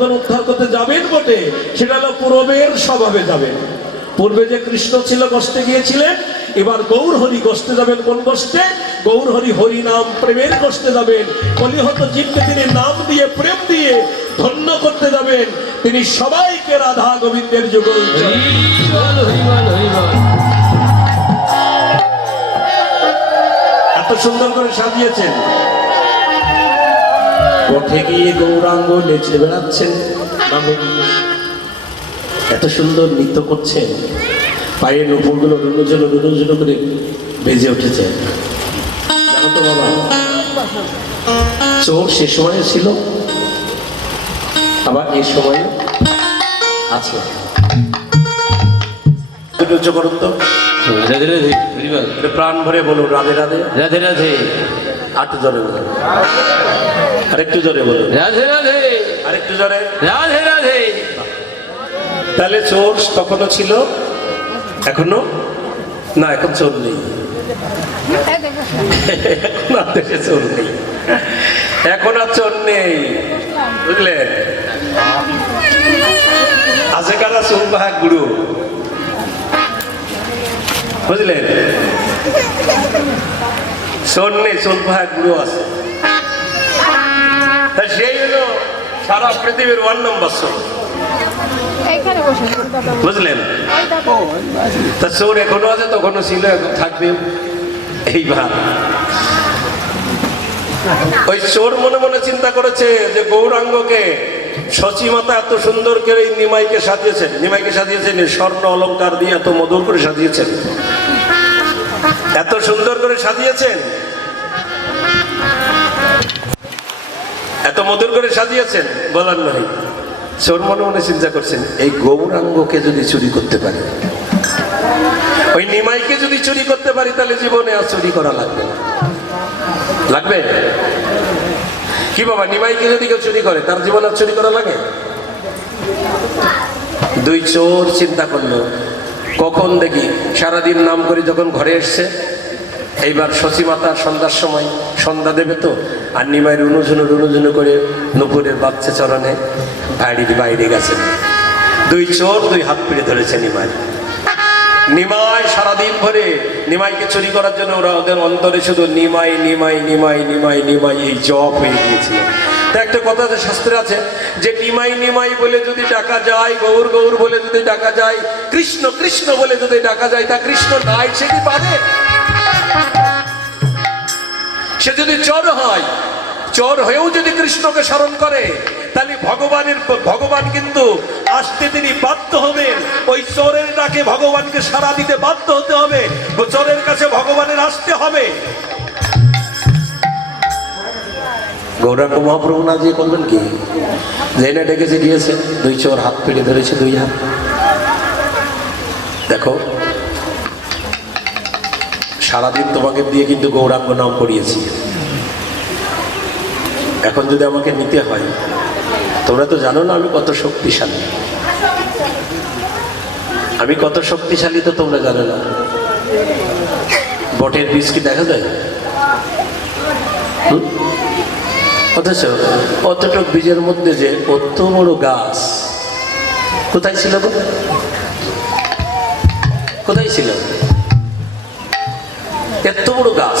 ভক্তগণ উদ্ধার করতে যাবেন বটে, সেটা হলো পূর্বের স্বভাবে যাবেন। পূর্বে যে কৃষ্ণ ছিল কষ্টে গিয়েছিলেন, এবার গৌর হরি কষ্টে যাবেন। কোন কষ্টে? গৌর হরি হরি নাম প্রেমের কষ্টে যাবেন। কলিহত জীবকে তিনি নাম দিয়ে প্রেম দিয়ে ধন্য করতে যাবেন। তিনি সবাইকে রাধা গোবিন্দের যুগল। এত সুন্দর করে সাজিয়েছেন। পথে গিয়ে গৌরাঙ্গ নেচে বেড়াচ্ছেন, এত সুন্দর নৃত্য করছেন, পায়ের নুপুরগুলো রুনুঝুনো রুনুঝুনো করে বেজে উঠেছে। জানো তো বাবা, চোর সে সময় ছিল, আবার এই সময় আছে। করুন তো, প্রাণ ভরে বলুন রাধে রাধে রাধে রাধে। আরেকটু জোরে বলুন, আরেকটু জোরে বলুন রাধে রাধে, আরেকটু জোরে রাধে রাধে। তাহলে চোর তখনও ছিল, এখনো না, এখন চোর নেই, এখন আর দেশে চোর নেই, এখন আর চোর নেই, বুঝলেন? আছে কারা সুরবাহা গুরু, বুঝলেন? চোর নেই, সুরবাহা গুরু আছে। তা সেই হলো সারা পৃথিবীর 1 নম্বর চোর, বুঝলেন? তা চোর এখনো আছে, তখনও ছিল, এখন থাকবে। এইবার ওই চোর মনে মনে চিন্তা করেছে যে গৌরাঙ্গকে সচিমাতা এত সুন্দর করে নিমাইকে সাজিয়েছেন, নিমাইকে সাজিয়েছেন স্বর্ণ অলঙ্কার দিয়ে, এত মধুর করে সাজিয়েছেন, এত সুন্দর করে সাজিয়েছেন, এত মধুর করে সাজিয়েছেন, বলার নয়। চোর মনে মনে চিন্তা করছেন, এই গৌরাঙ্গকে যদি চুরি করতে পারি, ওই নিমাইকে যদি চুরি করতে পারি, তাহলে জীবনে আর চুরি করা লাগবে না। লাগবে কি বাবা? নিমাইকে যদি কেউ চুরি করে, তার জীবন আর চুরি করা লাগে? দুই চোর চিন্তা করলো, কখন দেখি সারাদিন নাম করে যখন ঘরে এসছে, এইবার সচিমাতা সন্ধ্যার সময় সন্ধ্যা দেবে তো, আর নিমাই রুনুঝুনু করে নুপুরের বাচ্চা চরণে বাড়ির বাইরে গেছে। দুই চোর দুই হাত পিড়ে ধরেছে নিমাই। নিমাই সারাদিন ভরে নিমাইকে চুরি করার জন্য ওরা ওদের অন্তরে শুধু নিমাই নিমাই নিমাই নিমাই নিমাই এই জপ হয়ে গিয়েছিল। তা একটা কথা আছে, শাস্ত্রে আছে যে নিমাই নিমাই বলে যদি ডাকা যায়, গৌর গৌর বলে যদি ডাকা যায়, কৃষ্ণ কৃষ্ণ বলে যদি ডাকা যায়, তা কৃষ্ণ নাই সে কি পারে? সে যদি চোর হয়, চোর হয়েও যদি কৃষ্ণকে স্মরণ করে, তাহলে ভগবান কিন্তু আসতে তিনি বাধ্য হবেন। ওই চোরের ডাকে ভগবানকে সাড়া দিতে বাধ্য হতে হবে, চোরের কাছে ভগবানের আসতে হবে। গৌরাঙ্গ মহাপ্রভু না যে করবেন কি, জেনে ডেকেছে গিয়েছে, দুই চোর হাত পেড়ে ধরেছে, দুই হাত। দেখো সারাদিন তোমাকে দিয়ে কিন্তু গৌরাঙ্গ নাম করিয়েছি, এখন যদি আমাকে নিতে হয়, তোমরা তো জানো না আমি কত শক্তিশালী, আমি কত শক্তিশালী তো তোমরা জানো না। বটের বীজ কি দেখা যায়? অথচ অতটুক বীজের মধ্যে যে কত বড় গাছ, কোথায় ছিল গো? কোথায় ছিল এত বড় গাছ?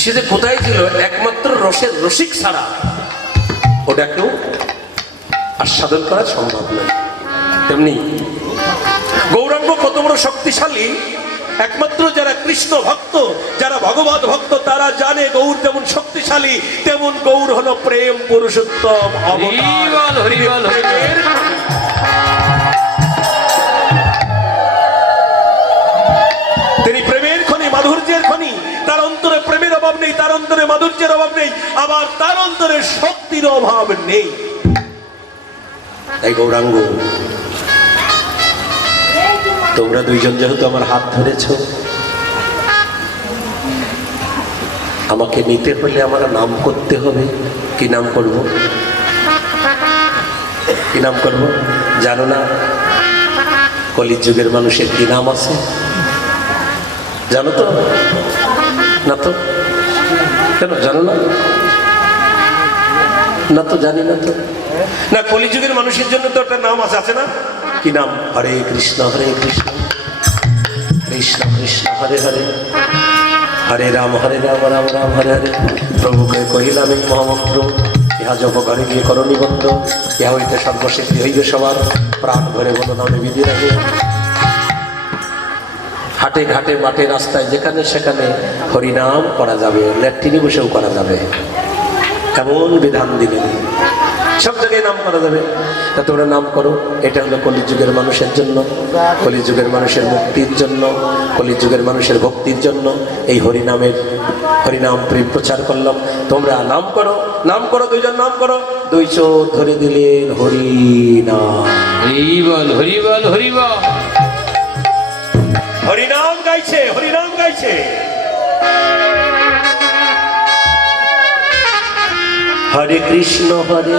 সে যে কোথায় ছিল, একমাত্র রসের রসিক ছাড়া ওটাকেও আস্বাদন করা সম্ভব নয়। তেমনি গৌরাঙ্গ কত বড় শক্তিশালী, একমাত্র যারা কৃষ্ণ ভক্ত, যারা ভগবত ভক্ত, তারা জানে গৌর যেমন শক্তিশালী, তেমন গৌর হলো প্রেম পুরুষোত্তম অবতার। তিনি প্রেমের খনি, মাধুর্যের খনি। তার অন্তরে প্রেমের অভাব নেই, তার অন্তরে মাধুর্যের অভাব নেই, আবার তার অন্তরে শক্তির অভাব নেই। তাই গৌরাঙ্গ, তোমরা দুইজন যেহেতু আমার হাত ধরেছ, আমাকে নিতে হলে আমার নাম করতে হবে। কি নাম করব? কি নাম করব জানো না? কলির যুগের মানুষের কি নাম আছে জানো তো? না তো, কেন জানো না? না তো জানি না তো। না, কলিযুগের মানুষের জন্য তো একটা নাম আছে না? কি নাম? হরে কৃষ্ণ কৃষ্ণ কৃষ্ণ হরে হরে, হরে রাম রাম রাম হরে হরে। প্রভুকে কহিলাম এই মহামন্ত্র, ইহা জপ ঘরে গিয়ে করো নিবন্ধ, ইহা হইতে সর্বসিদ্ধি হইবে সবার, প্রাণ ভরে বলো নামে বিধি রাখে। হাটে ঘাটে মাঠে রাস্তায় যেখানে সেখানে হরিনাম করা যাবে, ল্যাট্রিনে বসেও করা যাবে, এমন বিধান দিলেন। সব জায়গায় নাম করা যাবে, তা তোমরা নাম করো। এটা হলো কলিযুগের মানুষের জন্য, কলিযুগের মানুষের মুক্তির জন্য, কলিযুগের মানুষের ভক্তির জন্য এই হরিনাম প্রেম প্রচার করলাম। তোমরা নাম করো, নাম করো, দুইজন নাম করো। দুই চোর ধরে দিলেন হরিনাম, হরিবল হরিবল হরিবল। হরিনাম গাইছে, হরিনাম গাইছে। হরে কৃষ্ণ হরে।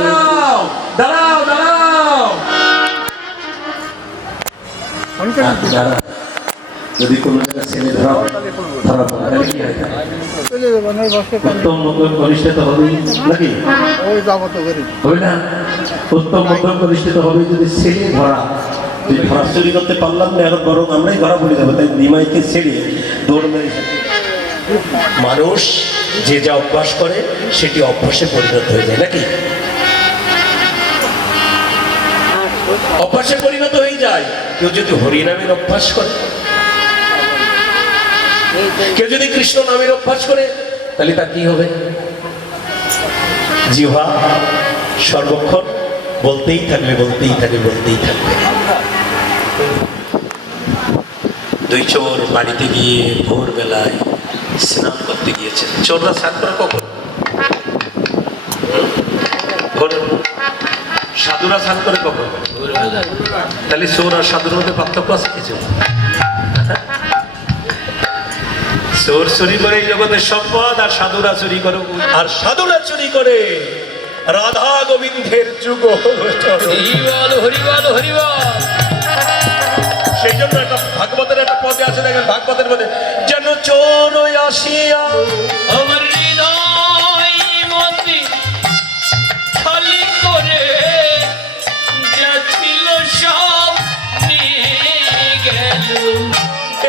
দাঁড়াও দাঁড়াও, যদি কোনো ছেলে ধরা পড়ে কি হয়? উত্তম মধ্যম কনিষ্ঠতা হবে নাকি? হবে না? উত্তম মধ্যম কনিষ্ঠতা হবে যদি ছেলে ধরা। ধরা চুরি করতে পারলাম না, এখন বরং আমরাই ধরা পড়ে যাবো। তাই নিমাইকে ছেড়ে দৌড় মেরে মানুষ যে যা অভ্যাস করে সেটি অভ্যাসে পরিণত হয়ে যায় নাকি? অভ্যাসে পরিণত হয়ে যায়। কেউ যদি হরিনামের অভ্যাস করে, কেউ যদি কৃষ্ণ নামের অভ্যাস করে, তাহলে তার কি হবে? জিহ্বা সর্বক্ষণ বলতেই থাকবে, বলতেই থাকবে, বলতেই থাকবে। দুই চোর বাড়িতে গিয়ে ভোরবেলায় স্নান করতে গিয়েছেন। চোররা স্নান করে কখন? সাধুরা স্নান করে কখন? তাহলে চোর আর সাধুর মধ্যে পার্থক্য আছে কিছু? চোর চুরি করে এই জগতের সম্পদ, আর সাধুরা চুরি করে, আর সাধুরা চুরি করে রাধা গোবিন্দের যুগ। হরিবল হরিবল হরিবল। সেই জন্য একটা ভাগবতের একটা পদে আছে, দেখেন ভাগবতের মধ্যে, যেন চোর আসিয়া আমার হৃদয় মন্দির খালি করে যাচ্ছিল, সব নিয়ে গেল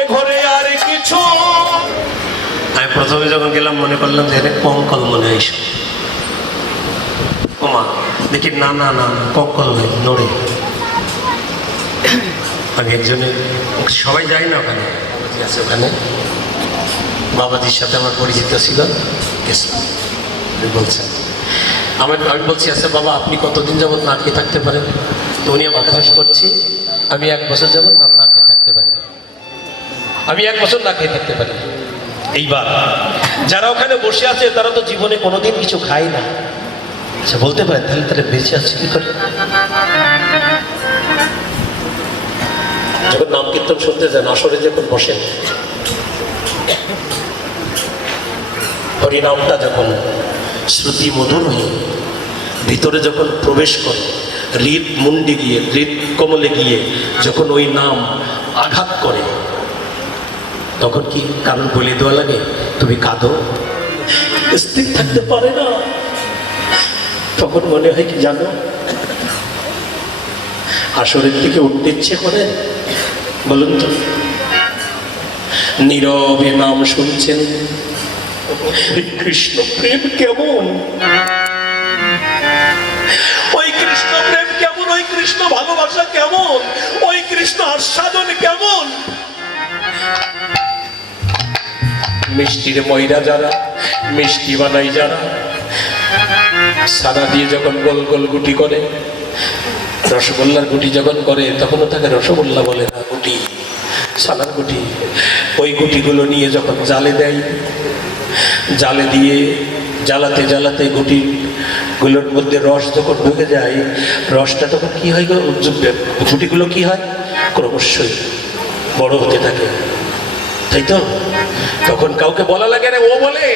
এ ঘরে আর কিছু। আমি প্রথমে যখন গেলাম মনে করলাম যে এটা কঙ্কল মনে হয়। ওমা দেখি না না না, কঙ্কল নয়, নড়ে। আমি একজনের, সবাই যায় না ওখানে, বাবাজি আছে ওখানে, বাবাজির সাথে আমার পরিচিত ছিল, গেছিলাম। বলছেন আমি বলছি, আচ্ছা বাবা আপনি কতদিন যাবত না খেয়ে থাকতে পারেন? তো উনি আমার অভ্যাস করছি, আমি 1 বছর যাবত না খেয়ে থাকতে পারি, আমি 1 বছর না খেয়ে থাকতে পারি। এইবার যারা ওখানে বসে আছে তারা তো জীবনে কোনোদিন কিছু খায় না। আচ্ছা বলতে পারেন তাহলে তারা বেঁচে আছে কি করে? যখন নাম কীর্তন শুনতে যান, আসরে যখন বসেন, হরিনামটা যখন শ্রুতি মধুর হয়ে ভিতরে যখন প্রবেশ করে, হৃদ মুন্ডে গিয়ে, হৃদ কমলে গিয়ে যখন ওই নাম আঘাত করে, তখন কি কারণ বলে দেওয়া লাগে তুমি কাঁদো? স্থির থাকতে পারে না। তখন মনে হয় কি জানো, আসরের থেকে উঠতে ইচ্ছে করে। বলুন তো, নীরবে নাম শুনছেন, কৃষ্ণ প্রেম কেমন, ওই কৃষ্ণ প্রেম কেমন, ওই কৃষ্ণ ভালোবাসা কেমন, ওই কৃষ্ণ আস্বাদন কেমন। মিষ্টির ময়রা যারা মিষ্টি বানাই, যারা সাদা দিয়ে যখন গোল গোল গুটি করে, রসগোল্লার গুটি যখন করে, তখনও তাকে রসগোল্লা বলে না, গুটি, সাদার গুটি। ওই গুটিগুলো নিয়ে যখন জালে দেয়, জালে দিয়ে জ্বালাতে জ্বালাতে গুটিগুলোর মধ্যে রস যখন ঢুকে যায়, রসটা তখন কি হয়, গুটিগুলো কি হয়, ক্রমশই বড় হতে থাকে, তাই তো? তখন কাউকে বলা লাগে না, ও বলে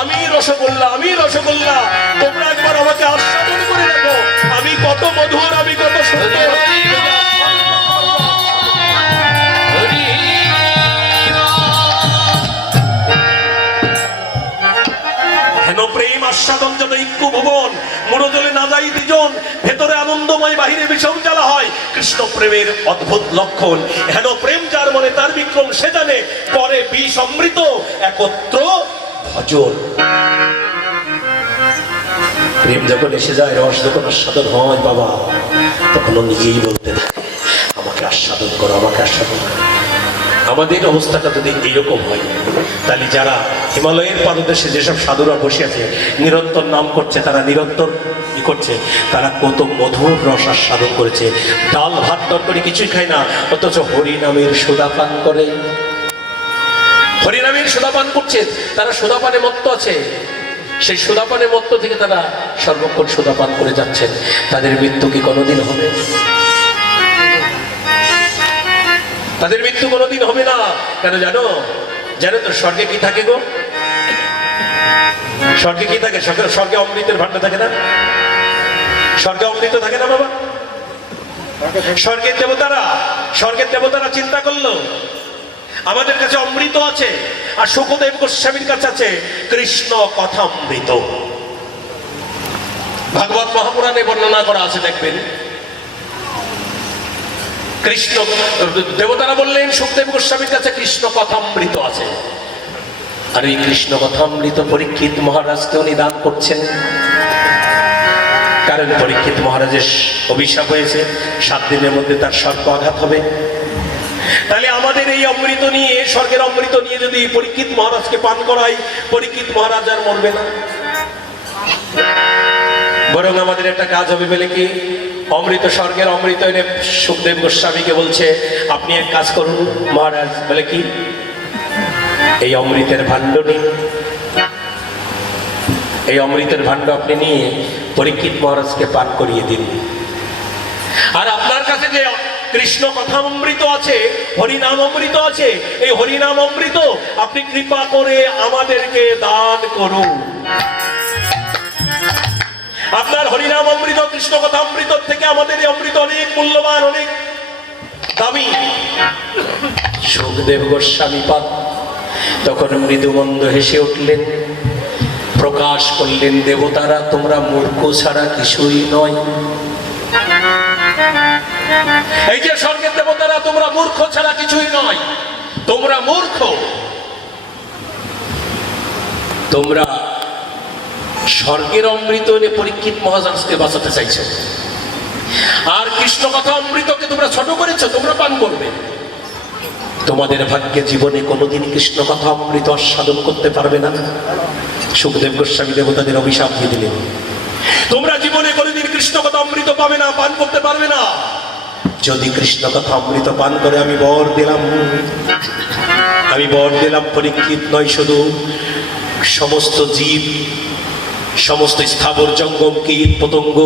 আমি রসগোল্লা, আমি রসগোল্লা, তোমরা একবার আমাকে আস্বাদন করে দেখো, আমি কত মধুর, আমি কত সুন্দর। হেন প্রেম আস্বাদন যত ইক্কু ভুবন, মনোজলে না যাই দ্বিজন, ভেতরে আনন্দময় বাহিরে বিষম জ্বালা হয়, কৃষ্ণ প্রেমের অদ্ভুত লক্ষণ। হেন প্রেম যার মনে তার বিক্রম সে জানে, করে বিষ অমৃত একত্র ভজন। প্রেম যখন এসে যায়, রস যখন আস্বাদন হয় বাবা, তখন ও নিজেই বলতে থাকে, আমাকে আস্বাদন করো, আমাকে আস্বাদন করো। আমাদের অবস্থাটা যদি এইরকম হয়, তাহলে যারা হিমালয়ের পাদদেশে যেসব সাধুরা বসে আছে, নিরন্তর নাম করছে, তারা নিরন্তর কি করছে, তারা কত মধুর রস আস্বাদন করেছে। ডাল ভাত তরকারি কিছুই খায় না, অথচ হরিনামের সুধা পান করে, হরিনামের সুধা পান করছে। তারা সুধাপানে মত্ত আছে, সেই সুধাপানে মত্ত থেকে তারা সর্বক্ষণ সুধাপান করে যাচ্ছেন। তাদের মৃত্যু কি কোনোদিন হবে? তাদের মৃত্যু কোনোদিন হবে না। কেন জানো? জানো তো স্বর্গে কি থাকে গো? স্বর্গে কি থাকে? স্বর্গে অমৃতের ভান্ডার থাকে না? স্বর্গে অমৃত থাকে না বাবা? স্বর্গের দেবতারা চিন্তা করলো, আমাদের কাছে অমৃত আছে, আর শুকদেব গোস্বামীর কাছে আছে কৃষ্ণ কথামৃত। ভাগবত মহাপুরাণে বর্ণনা করা আছে, দেখবেন। কৃষ্ণ দেবতারা বললেন শুকদেব গোস্বামীর কাছে কৃষ্ণ কথামৃত আছে, আর এই কৃষ্ণ কথামৃত পরীক্ষিত মহারাজকে উনি দান করছেন। কারণ পরীক্ষিত মহারাজের অভিশাপ হয়েছে, 7 দিনের মধ্যে তার সর্প আঘাত হবে। তাহলে আমাদের এই অমৃত নিয়ে, স্বর্গের অমৃত নিয়ে যদি পরীক্ষিত মহারাজকে পান করাই, পরীক্ষিত মহারাজ আর মরবে না। বরং আমাদের একটা কাজ হবে, বলে কি, অমৃত, স্বর্গের অমৃত এনে শুকদেব গোস্বামীকে বলছে, আপনি এক কাজ করুন মহারাজ। বলে কি, এই অমৃতের ভাণ্ড নিন, এই অমৃতের ভাণ্ড আপনি নিয়ে পরীক্ষিত মহারাজকে পান করিয়ে দিন। আর আপনার কাছে যে কৃষ্ণ কথামৃত আছে, হরিনাম অমৃত আছে, এই হরিনাম অমৃত আপনি কৃপা করে আমাদেরকে দান করুন। আপনার হরিনাম অমৃত, কৃষ্ণ কথামৃত থেকে আমাদের এই অমৃত অনেক মূল্যবান, অনেক দামি। শুকদেব গোস্বামী পাদ তখন মৃদুমন্দ হেসে উঠলেন, প্রকাশ করলেন, দেবতারা তোমরা মূর্খ ছাড়া কিছুই নয়। এই যে স্বর্গের দেবতারা, তোমরা মূর্খ ছাড়া কিছুই নয়। তোমরা মূর্খ, তোমরা স্বর্গের অমৃত এনে পরীক্ষিত মহারাজকে বাঁচাতে চাইছো, আর কৃষ্ণ কথা অমৃতকে তোমরা ছোট করেছো, তোমরা পান করবে। তোমাদের ভাগ্যে জীবনে কোনোদিন কৃষ্ণ কথা অমৃত আস্বাদন করতে পারবে না। শুকদেব গোস্বামী দেবতাদের অভিশাপ দিয়ে দিলেন, তোমরা জীবনে কোনোদিন কৃষ্ণ কথা অমৃত পাবে না, পান করতে পারবে না। যদি কৃষ্ণ কথা অমৃত পান করে, আমি বর দিলাম পরীক্ষিত নয়, শুধু সমস্ত জীব, সমস্ত স্থাবর জঙ্গম কীট পতঙ্গ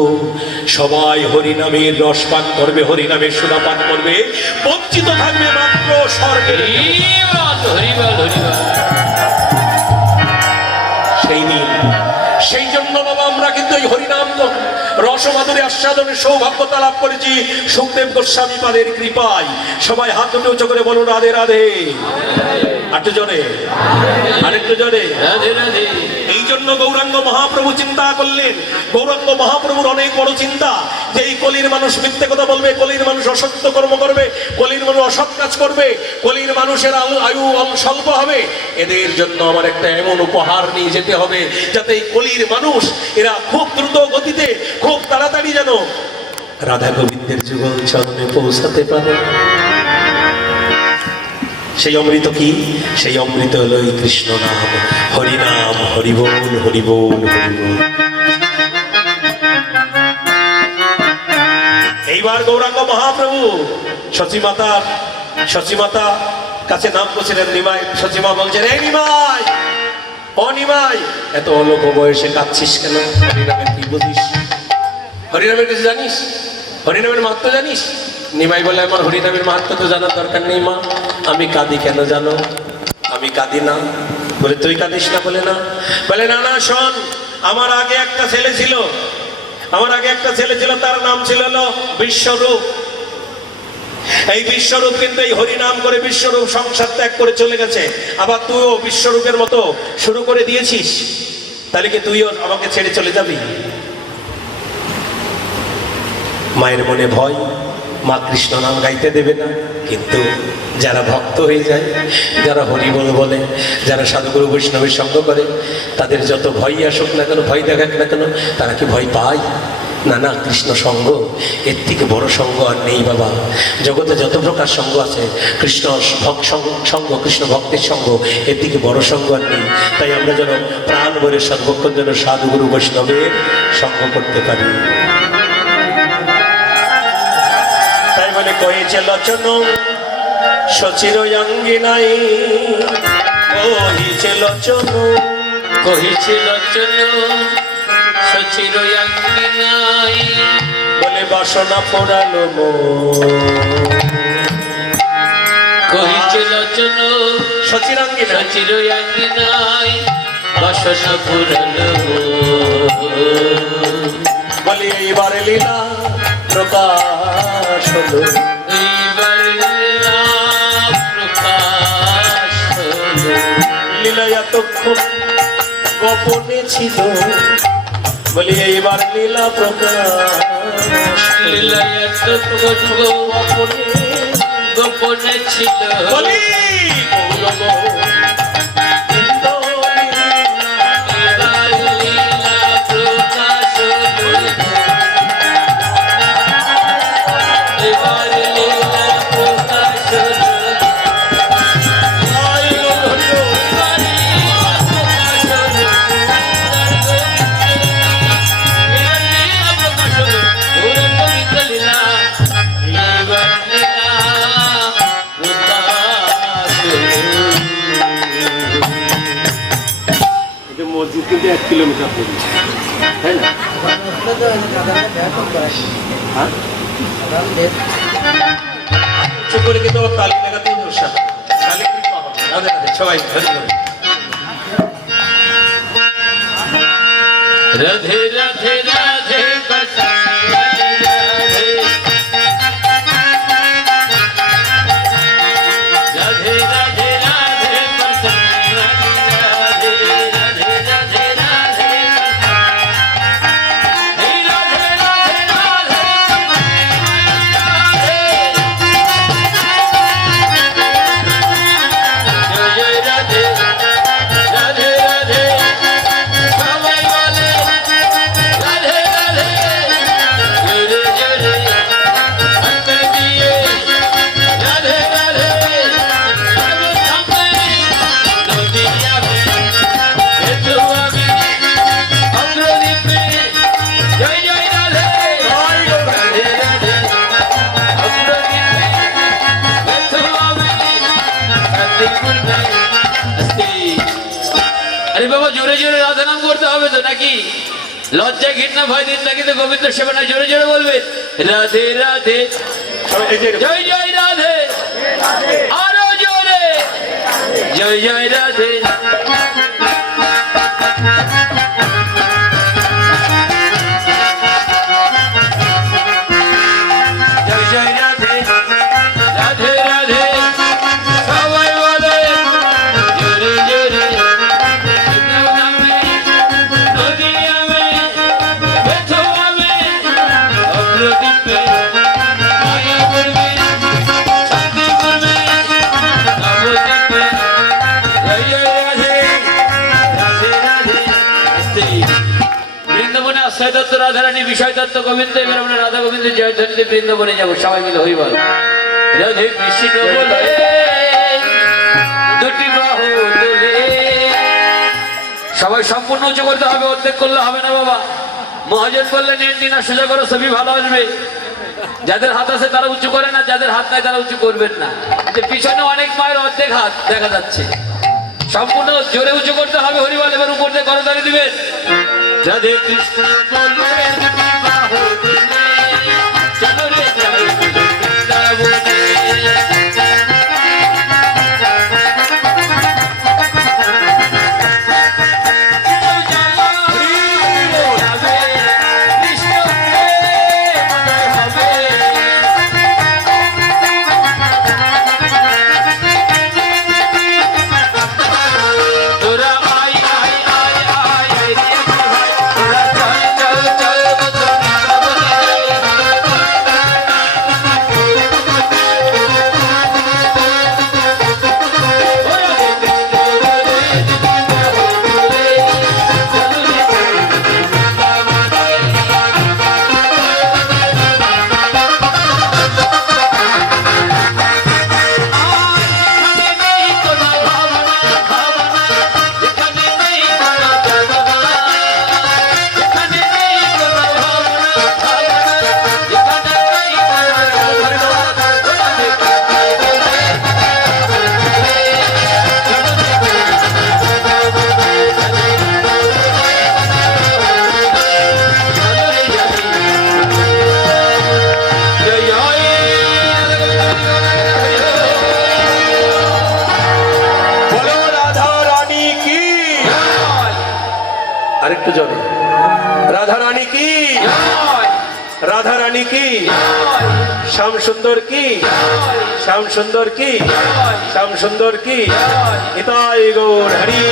সবাই হরিনামের রস পান করবে, হরিনামের সুধা পান করবে। বঞ্চিত থাকবে মাত্র স্বর্গের। সেই জন্য বাবা, আমরা কিন্তু এই হরিনাম রসমাধুরী আস্বাদনের সৌভাগ্যতা লাভ করেছি শুকদেব গোস্বামী পাদের কৃপায়। সবাই হাত দুটো উঁচু করে বলুন রাধে রাধে। আরেকটু জোরে, আরেকটু জোরে, রাধে রাধে। এই জন্য গৌরাঙ্গ মহাপ্রভু চিন্তা করলেন, গৌরাঙ্গ মহাপ্রভুর অনেক বড় চিন্তা, যে এই কলির মানুষ মিথ্যে কথা বলবে, কলির মানুষ অসত্য কর্ম করবে, কলির মানুষ অসৎ কাজ করবে, কলির মানুষের আয়ু স্বল্প হবে। এদের জন্য আমার একটা এমন উপহার নিয়ে যেতে হবে, যাতে এই কলির মানুষ এরা খুব দ্রুত গতিতে, খুব তাড়াতাড়ি যেন রাধা গোবিন্দের যুগল চরণে পৌঁছাতে পারে। সেই অমৃত কি? সেই অমৃত হলো এই কৃষ্ণ নাম, হরিনাম। হরিবোল হরিবোল হরিবোল। এইবার গৌরাঙ্গ মহাপ্রভু শচীমাতা কাছে নাম করছিলেন, নিমাই। শচীমা বলছেন, এই নিমাই, ও নিমাই, এত অল্প বয়সে কাঁদছিস কেন? হরিনামের কি বুঝিস? হরিনামের কিছু জানিস? হরিনামের মাহাত্ম্য জানিস? নিমাই বলে, আমার হরিনামের মাহাত্ম্য তো জানার দরকার নেই মা, আমি কাঁদি কেন জানো? আমি কাঁদি না। বলে, তুই কাঁদিস না? বলে না। বলে, না না, শোন, আমার আগে একটা ছেলে ছিল, তার নাম ছিল বিশ্বরূপ। এই বিশ্বরূপ কিন্তু এই হরিনাম করে বিশ্বরূপ সংসার ত্যাগ করে চলে গেছে। আবার তুইও বিশ্বরূপের মতো শুরু করে দিয়েছিস। তাহলে কি তুইও আমাকে ছেড়ে চলে যাবি? মায়ের মনে ভয়, মা কৃষ্ণ নাম গাইতে দেবে না। কিন্তু যারা ভক্ত হয়ে যায়, যারা হরিবল বলে, যারা সাধুগুরু বৈষ্ণবের সঙ্গ করে, তাদের যত ভয় আসুক না কেন, ভয় দেখাক না কেন, তারা কি ভয় পায়? না না, কৃষ্ণ সঙ্গ এর থেকে বড় সঙ্গ আর নেই বাবা। জগতে যত প্রকার সঙ্গ আছে, কৃষ্ণ সঙ্গ, কৃষ্ণ ভক্তের সঙ্গ, এর থেকে বড় সঙ্গ আর নেই। তাই আমরা যেন প্রাণ ভরে সর্বক্ষণ যেন সাধুগুরু বৈষ্ণবের সঙ্গ করতে পারি। তাই বলে কয়েছে লোচন সচির অঙ্গিনাই, কহিছে লোচন, কহিছে লোচন সচির অঙ্গিনাই, বলে বাসনা পোড়ালো কহিছে লোচন সচির অঙ্গিনাই, সচির অঙ্গিনাই, বাসনা পুরানো। বলে এইবার লীলা প্রকাশ হলো, এইবার লীলা প্রকাশ হলো। লীলা এতক্ষণ গোপনে ছিল, বলি এইবার লীলা প্রকাশ, লীলা এতক্ষণ গোপনে ছিল, বলি গৌরব ইন্দ্র এবার লীলা প্রকাশ হলো। এবার লীলা প্রকাশ হলো। আই গৌরব এবার লীলা প্রকাশ হলো। এবার লীলা প্রকাশ হলো। ওরে পবিত্র লীলা, এবার লীলা প্রকাশ হলো। মসজিদ কিন্তু 1 কিলোমিটার পড়বে, তাই না? হ্যাঁ, চুপ করে কিন্তু তালি লাগাতেই দোষা, তালি কি পাবো? রাধে রাধে, সবাই ধরে ধরে। রাধে রাধে রাধে বসন্তী রাধে, রাধে রাধে রাধে বসন্তী রাধে, রাধে রাধে রাধে বসন্তী, রাধে রাধে রাধে জয় জয় রাধে, রাধে রাধে সবাই বলে রাধে রাধে, জোরে জোরে হাত দিয়ে রাধে রাধে, সবে সামনে নদী যাবে, এসো আমি অগ্রদীপে, জয় জয় রাধে, রাধে রাধে অগ্রদীপে, এসো আমি কার্তিকপুরে আসতে। আরে বাবা, জোরে জোরে রাধা নাম করতে হবে তো নাকি? লজ্জা ঘৃণা ভয় দিন নাকি তো গোবিন্দ সেবনা জোরে জোরে বলবে রাধে রাধে, সবাই এই যে জয় জয় রাধে, আরো জোরে জয় জয় রাধে। জয় জয় রাধে, রাধে রাধে সবাই বলে জোরে জোরে, নদী আমি বেছো আমি অগ্রদীপে, মায়া করবে শান্তি করবে নবদ্বীপে, জয় জয় রাধে, রাধে রাধে আস্তে। বৃন্দাবনে আশ্রয় তত্ত্ব রাধারানী, বিষয় তত্ত্ব গোবিন্দ। এবার আমরা রাধা গোবিন্দের জয় ধ্বনিতে বৃন্দাবনে যাবো, সবাই মিলে হরি বল রাধে কৃষ্ণ বলে দুটি বাহু তুলে। সবাই সম্পূর্ণ উঁচু করতে হবে, অর্ধেক করলে হবে না বাবা। মহাজন বললেন এন্টি না সোজা করো, সবই ভালো আসবে। যাদের হাত আছে তারা উঁচু করে না, যাদের হাত নাই তারা উঁচু করবেন না। যে পিছনে অনেক মায়ের অর্ধেক হাত দেখা যাচ্ছে, সম্পূর্ণ জোরে উঁচু করতে হবে হরিবল। এবার উপর দিয়ে করতালি দিবেন রাধে কৃষ্ণ বলে দুটি বাহু তুলে, চলো রে যাই বৃন্দাবনে। তোরা আয় আয় আয় আয় রে আরেকটু জোরে। রাধা রানী কি, জয় রাধা রানী কি, জয় শ্যাম সুন্দর কি, শ্যাম সুন্দর কি, জয় শ্যাম সুন্দর কি, জয় নিতাই গৌর হরি।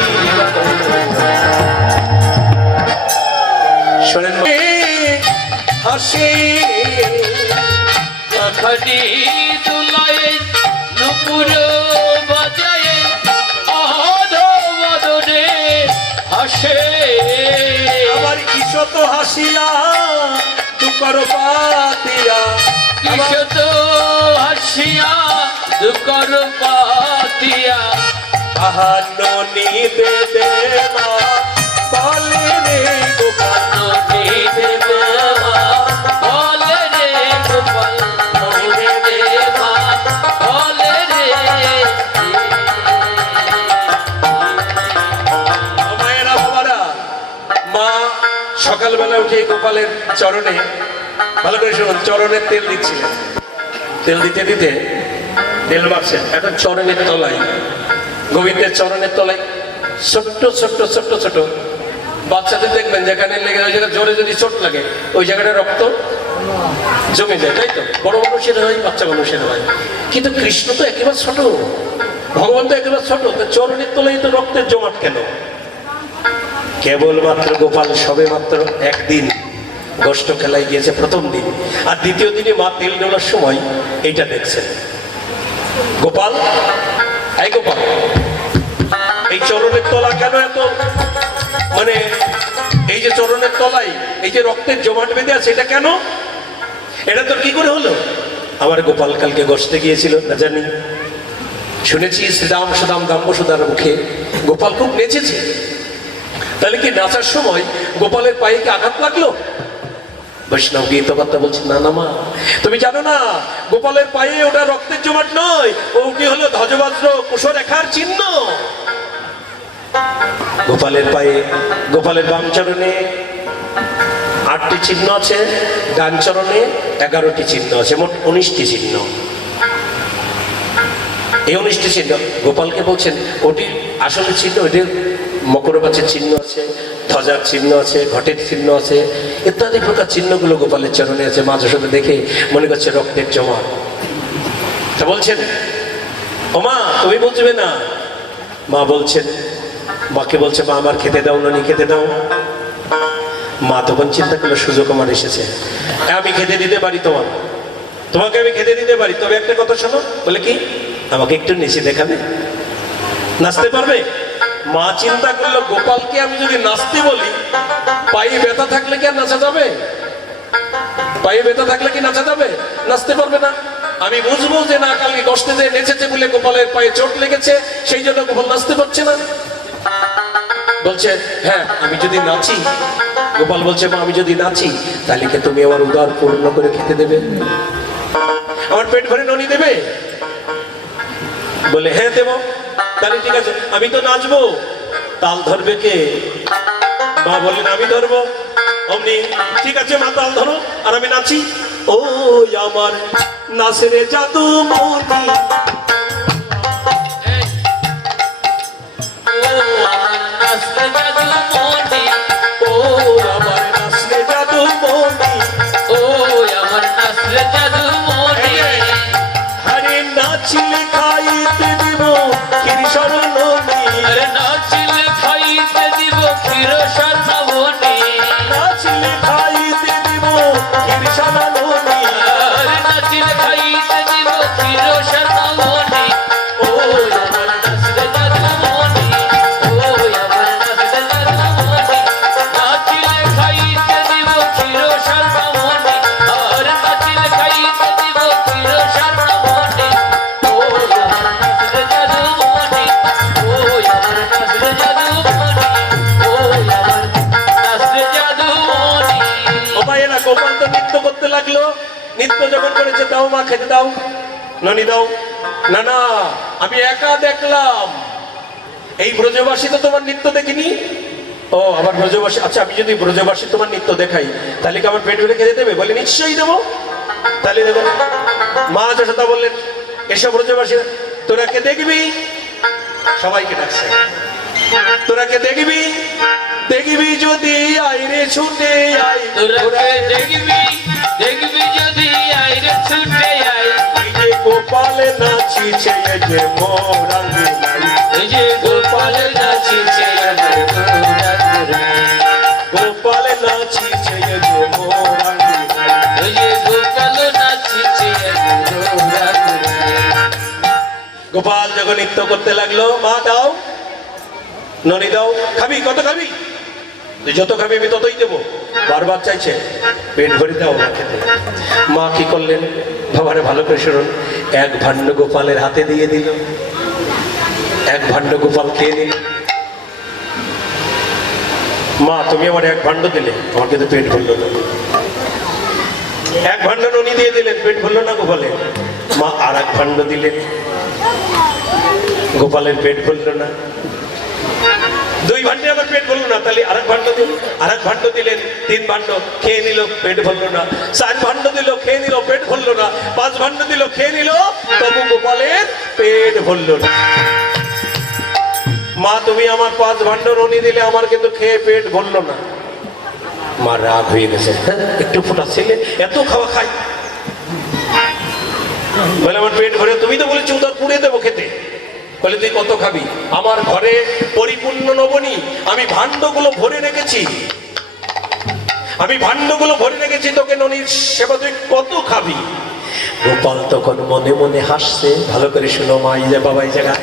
শোনেন হাসি পাখাটি তুলায় নুপুর বাজায় আধো বদনে হাসে আমার ঈশত হাসিয়া দুকর পাতিয়া, কিশত হাসিয়া দুকর পাতিয়া আহার ননি দে দে মা বলে রে গোপাল। নদী দেবা বলে রে গোপাল নদী দেবা বলে রে মায়েরা বাবারা, মা সকালবেলা উঠে গোপালের চরণে, ভালো করে শুনুন, চরণে তেল দিচ্ছিলেন। তেল দিতে দিতে তেল মাখছেন। এখন চরণের তলায়, গোবিন্দের চরণের তলায় ছোট্ট ছোট্ট ছোট্ট ছোট বাচ্চাদের দেখবেন যেখানে লেগে, ওই জায়গায় জোরে যদি চোট লাগে ওই জায়গাটা রক্ত জমে যায়, তাই তো? বড় মানুষের হয়, বাচ্চা মানুষের হয়, কিন্তু কৃষ্ণ তো একেবারে ছোট, ভগবান তো একেবারে ছোট, তো চরণের তলায় তো রক্তের জমাট কেন? কেবলমাত্র গোপাল সবে মাত্র একদিন গোষ্ঠ খেলায় গিয়েছে, প্রথম দিন, আর দ্বিতীয় দিনে মা তেল ডোলার সময় এইটা দেখছেন। গোপাল, এই গোপাল, এই চরণের তলা কেন এত, মানে এই যে চরণের তলায় এই যে রক্তের জমাট বেঁধে আছে, এটা কেন? এটা তোর কি করে হলো? আমার গোপাল কালকে গোষ্ঠে গিয়েছিল, না জানি, শুনেছি শ্রীরাম সুদাম দাম্বসুদার মুখে গোপাল খুব নেচেছে। তাহলে কি নাচার সময় গোপালের পায়ে কি আঘাত লাগলো? বৈষ্ণব গীত কথা বলছে, না না মা, তুমি জানো না গোপালের পায়ে ওটা রক্তের জমাট নয়, ও কি হলো ধ্বজবজ্র কুশরেখার চিহ্ন। গোপালের পায়ে, গোপালের বাম চরণে 8টি চিহ্ন আছে, ডান চরণে 11টি চিহ্ন আছে, মোট 19টি চিহ্ন। এই 19টি চিহ্ন গোপালকে বলছেন ওটি আসলে চিহ্ন, ওটি মকরবাচের চিহ্ন আছে, ধ্বজার চিহ্ন আছে, ঘটের চিহ্ন আছে, ইত্যাদি প্রকার চিহ্নগুলো গোপালের চরণে আছে। মা যশোদা দেখে মনে করছে রক্তের জমা। তা বলছেন, ও মা তুমি বুঝবে না। মা বলছেন, মাকে বলছে, মা আমার খেতে দাও, ননি খেতে দাও। মা তখন চিন্তা করলো সুযোগ আমার এসেছে, আমি খেতে দিতে পারি, তোমাকে আমি খেতে দিতে পারি, তবে একটা কথা শোনো। বলে কি? আমাকে একটু নেচে দেখাবে, নাচতে পারবে? মা চিন্তা করলো গোপালকে আমি যদি নাচতে বলি, পায়ে ব্যথা থাকলে কি আর নাচা যাবে? পায়ে ব্যথা থাকলে কি নাচা যাবে? নাচতে পারবে না। আমি বুঝবো যে না, কালকে কষ্টে যে নেচেছে বলে গোপালের পায়ে চোট লেগেছে, সেই জন্য গোপাল নাচতে পারছে না। বলছে, হ্যাঁ আমি যদি নাচি, গোপাল বলছে, মা আমি যদি নাচি তাহলে কি তুমি আমার উদর পূর্ণ করে খেতে দেবে, আমার পেট ভরে ননি দেবে? বলে হ্যাঁ দেবো। তাহলে ঠিক আছে, আমি তো নাচবো, তাল ধরবে কে? মা বললেন, আমি ধরবো। অমনি ঠিক আছে মা, তাল ধরো আর আমি নাচি। ও আমার নাচরে জাদু মনি, নাচতে জাদু মনি, ও আমার নাচরে জাদু মনি, ও আমার নাচতে জাদু মনি আরে নাচিলে খাইতে দিব কৃষ্ণ ননি, আরে নাচিলে খাইতে দিব ক্ষীর সাধবনি, নাচিলে খাইতে দিব কৃষ্ণ ননি, আরে নাচিলে খাইতে দিব ক্ষীর সাধবনি ও আমার নাচতে জাদু মনি, ও আমার নাচতে জাদু মনি নাচিলে খাইতে দিব ক্ষীর সাধবনি, আর নাচিলে খাইতে দিব ক্ষীর সাধবনি, ও আমার নাচতে জাদু মনি, ও আমার নাচতে জাদু মনি, ও আমার নাচতে জাদু মনি। ও ভাইয়েরা, গোপাল তো নৃত্য করতে লাগলো। নৃত্য যখন করেছে, দাও মা খেতে দাও, ননি দাও। না না, আমি একা দেখলাম, এই ব্রজবাসী তো তোমার নৃত্য দেখিনি। ও আবার ব্রজবাসী, আচ্ছা আমি যদি ব্রজবাসী তোমার নৃত্য দেখাই তাহলে কি আমার পেট ভরে খেতে দেবে? বলে নিশ্চয়ই দেবো। তাহলে দেখুন, মা যশোদা বললেন, এসব ব্রজবাসী, তোরা কে দেখবি? সবাইকে ডাকছে, তোরা কে দেখবি? দেখবি যদি আইরে ছুটে আই তোরা দেখবি দেখবি যদি আইরে ছুটে আই এই যে গোপালে নাচিছে এই যে মোরাঙ্গি নাই এই যে গোপাল নাচিছে আমার ঘোড়া ঘুরে গোপালে নাচিছে এই যে মোরাঙ্গি নাই এই যে গোপাল নাচিছে আমার ঘোড়া ঘুরে গোপাল যখন নৃত্য করতে লাগলো, মা দাও, ননি দাও, খাবি কত খাবি, তুই যত খাবি আমি ততই দেবো। বারবার চাইছে পেট ভরে দাও না খেতে। মা কি করলেন বাবারে ভালো করে শুনুন, এক ভাণ্ড গোপালের হাতে দিয়ে দিল, এক ভাণ্ড গোপাল খেয়ে নিল। মা তুমি আমার এক ভাণ্ড দিলে, আমার কিন্তু পেট ভরলো না। এক ভাণ্ড ননি দিয়ে দিলেন, পেট ভরলো না গোপালের। মা আর এক ভাণ্ড দিলেন, গোপালের পেট ভরলো না। দুই ভাণ্ডে আবার পেট ভরলো না, তাহলে আরেক ভাণ্ড দিল, আরেক ভাণ্ড দিলেন, তিন ভাণ্ড খেয়ে নিল, পেট ভরলো না। চার ভাণ্ড দিল, খেয়ে নিল, পেট ভরলো না। পাঁচ ভাণ্ড দিল, খেয়ে নিল, তবু গোপালের পেট ভরলো না। মা তুমি আমার পাঁচ ভাণ্ড ননি দিলে, আমার কিন্তু খেয়ে পেট ভরলো না। মা রাগ হয়ে গেছে, একটু ফোটা ছেলে এত খাওয়া খাই, বলে আমার পেট ভরে, তুমি তো বলেছি উদার পুড়ে দেবো খেতে। বলে তুই কত খাবি, আমার ঘরে পরিপূর্ণ নবনী, আমি ভাণ্ডগুলো ভরে রেখেছি, আমি ভাণ্ডগুলো ভরে রেখেছি, তোকে ননির সেবা তুই কত খাবি। গোপাল তখন মনে মনে হাসছে, ভালো করে শুনো মা, এই যে বাবা এই জায়গায়,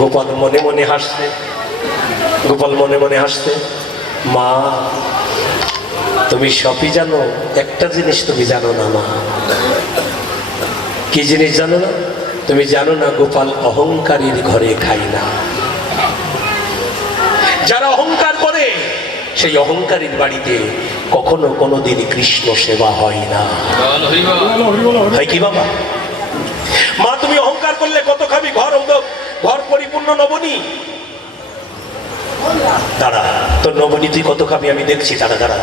গোপাল মনে মনে হাসছে, গোপাল মনে মনে হাসছে। মা তুমি সবই জানো, একটা জিনিস তুমি জানো না মা। কি জিনিস জানো না? তুমি জানো না গোপাল অহংকারীর ঘরে খায় না। যারা অহংকার করে সেই অহংকারীর বাড়িতে কখনো কোনোদিন কৃষ্ণ সেবা হয় না। হয় কি বাবা? মা তুমি অহংকার করলে কত খাবি, ঘর ঘর পরিপূর্ণ নবনী। দাঁড়া, তোর নবনী তুই কত খাবি আমি দেখছি, দাঁড়া দাঁড়া।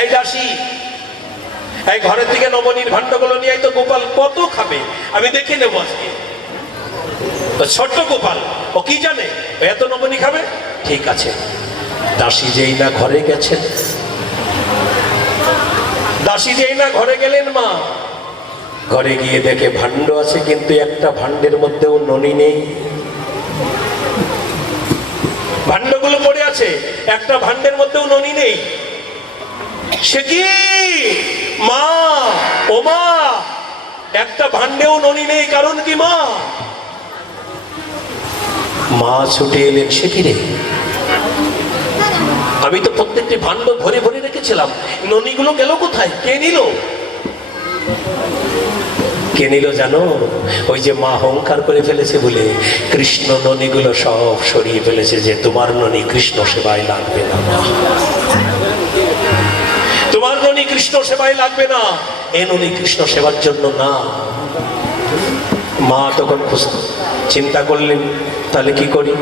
এই দাসী, এই ঘরের দিকে নবনীর ভাণ্ডগুলো নিয়ে তো গোপাল কত খাবে আমি দেখে নেবো আজকে। ছোট্ট গোপাল ও কি জানে এত নবনী খাবে? ঠিক আছে। দাসী যেই না ঘরে গেছেন, দাসী যেই না ঘরে গেলেন, মা ঘরে গিয়ে দেখে ভাণ্ড আছে, কিন্তু একটা ভাণ্ডের মধ্যেও ননি নেই। ভাণ্ডগুলো পড়ে আছে, একটা ভাণ্ডের মধ্যেও ননি নেই। সে কি মা, ও মা, একটা ভাণ্ডেও ননি নেই, কারণ কি মা? মা ছুটে এলেন, সে কি রে, আমি তো প্রত্যেকটি ভাণ্ড ভরে ভরে রেখেছিলাম, ননিগুলো গেল কোথায়, কে নিল? কে নিল জানো? ওই যে মা অহংকার করে ফেলেছে বলে কৃষ্ণ ননিগুলো সব সরিয়ে ফেলেছে, যে তোমার ননি কৃষ্ণ সেবায় লাগবে না, তোমার ননি কৃষ্ণ সেবায় লাগবে না, এ ননি কৃষ্ণ সেবার জন্য না। মা তখন চিন্তা করলেন, তাহলে কি করি?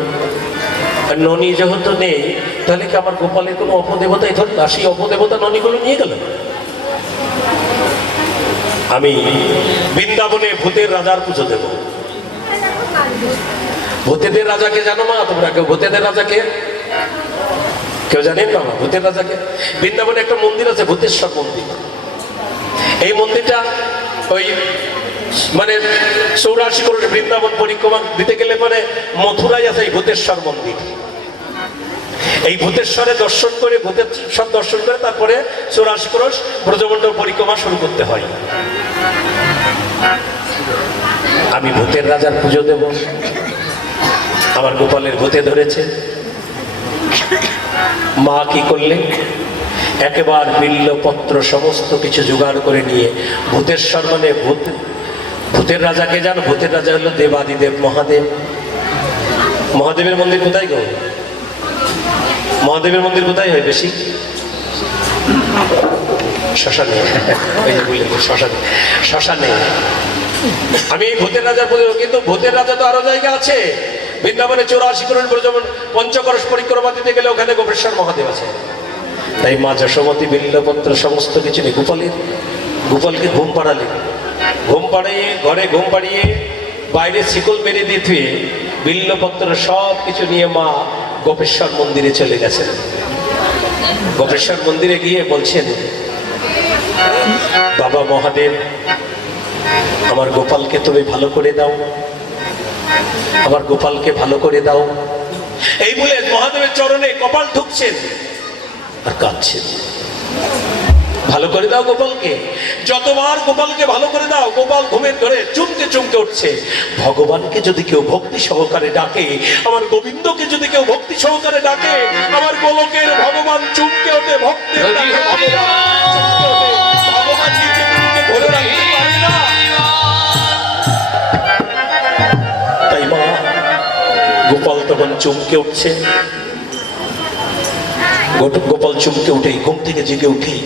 ননি যেহেতু নেই, তাহলে কি আমার গোপালের কোনো অপদেবতাই ধরে, আর সেই অপদেবতা ননিগুলো নিয়ে গেল। আমি বৃন্দাবনে ভূতের রাজার পুজো দেব। ভূতেদের রাজাকে জানো মা তোমরা কেউ? ভূতেদের রাজাকে কেউ জানেন বাবা? ভূতের রাজাকে, বৃন্দাবনে একটা মন্দির আছে, ভূতেশ্বর মন্দির। এই মন্দিরটা ওই মানে 84 কোটি বৃন্দাবন পরিক্রমা দিতে গেলে মানে মথুরায় আছে এই ভূতেশ্বর মন্দির। এই ভূতেশ্বরে দর্শন করে, ভূতেশ্বর দর্শন করে তারপরে 84 ক্রোশ ব্রজমণ্ডল পরিক্রমা শুরু করতে হয়। আমি ভূতের রাজার পুজো দেব, আমার গোপালের ভূতে ধরেছে। মা কি করলেন, একেবারে বিল্লপত্র সমস্ত কিছু জোগাড় করে নিয়ে ভূতেশ্বর মানে ভূতের রাজাকে জানো? ভূতের রাজা হলো দেবাদিদেব মহাদেব। মহাদেবের মন্দির কোথায় গো? মহাদেবের মন্দির কোথায় হয় বেশি? শ্মশানে। ওই যে বললেন শ্মশানে, শ্মশানে। আমি এই ভূতের রাজার পুজো, কিন্তু ভূতের রাজা তো আরো জায়গা আছে। বৃন্দাবনে 84 কোটি ব্রজমন পঞ্চকরশ পরিক্রমা দিতে গেলে ওখানে গোপেশ্বর মহাদেব আছে। তাই মা যশোমতী বিল্লপত্র সমস্ত কিছু নেই, গোপালকে ঘুম পাড়ালেন। ঘুম পাড়িয়ে ঘরে ঘুম পাড়িয়ে বাইরে শিকল বেরিয়ে দিয়ে ধুয়ে বিল্লপত্র সব কিছু নিয়ে মা গোপেশ্বর মন্দিরে চলে গেছেন। গোপেশ্বর মন্দিরে গিয়ে বলছেন, বাবা মহাদেব, আমার গোপালকে তুমি ভালো করে দাও, আমার গোপালকে ভালো করে দাও। এই বলে মহাদেবের চরণে কপাল ঠুকছেন আর কাঁদছেন। ভালো করে দাও গোপালকে। যতবার গোপালকে ভালো করে দাও, গোপাল ঘুমের ধরে চমকে চমকে উঠছে। ভগবানকে যদি কেউ ভক্তি সহকারে ডাকে, আমার গোবিন্দকে যদি কেউ ভক্তি সহকারে ডাকে, আমার গোলকের ভগবান চমকে ওঠে। ভক্তের ডাকে ভগবান চমকে ওঠে। ভগবান নিজে নিজেকে ধরে রাখতে পারে না। তাই মা, গোপাল তখন চমকে উঠছে। গোপাল চমকে উঠে ঘুম থেকে জেগে উঠে